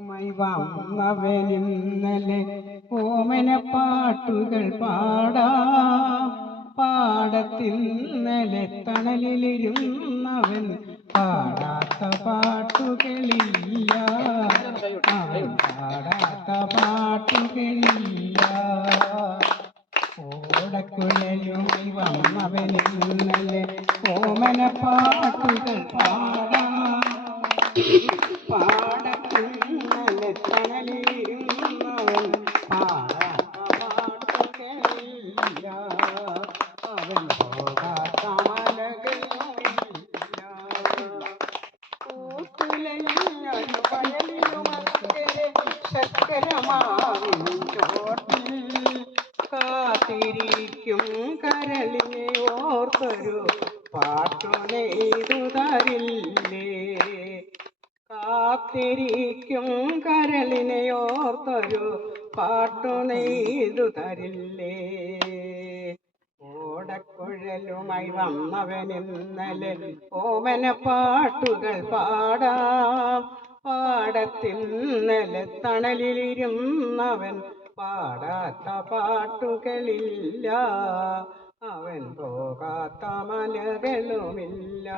ുമായി വന്നവനിന്നലെ ഓമന പാട്ടുകൾ പാടാ. പാടത്തിന്നലെ തണലിലിരുന്നവൻ പാടാത്ത പാട്ടുകളില്ല. പാടാത്ത പാട്ടുകളില്ല. ഓടക്കുഴലുമായി വന്നവനിന്നലെ ഓമന പാട്ടുകൾ പാടാ. പാടത്തിന്നലെ തണലിരുന്നവൻ പാടാത്ത പാട്ടുകളില്ല അവൻ പോകാത്ത മലകളില്ല കൂട്ടുലഞ്ഞൊരു വയലിലുമക്കരെ ശർക്കരമാവിൻ ചോട്ടിൽ കാത്തിരിക്കും കരളിനെ ഓർത്തൊരു പാട്ടു നെയ്തു തരില്ലേ കാത്തിരിക്കും കരളിനെയോർത്തൊരു പാട്ടു നെയ്തു തരില്ലേ? ഓടക്കുഴലുമായി വന്നവനിന്നലെ ഓമന പാട്ടുകൾ പാടാം. പാടത്തിന്നലെ തണലിലിരുന്നവൻ പാടാത്ത പാട്ടുകളില്ല. അവൻ പോകാത്ത മലകളുമില്ല.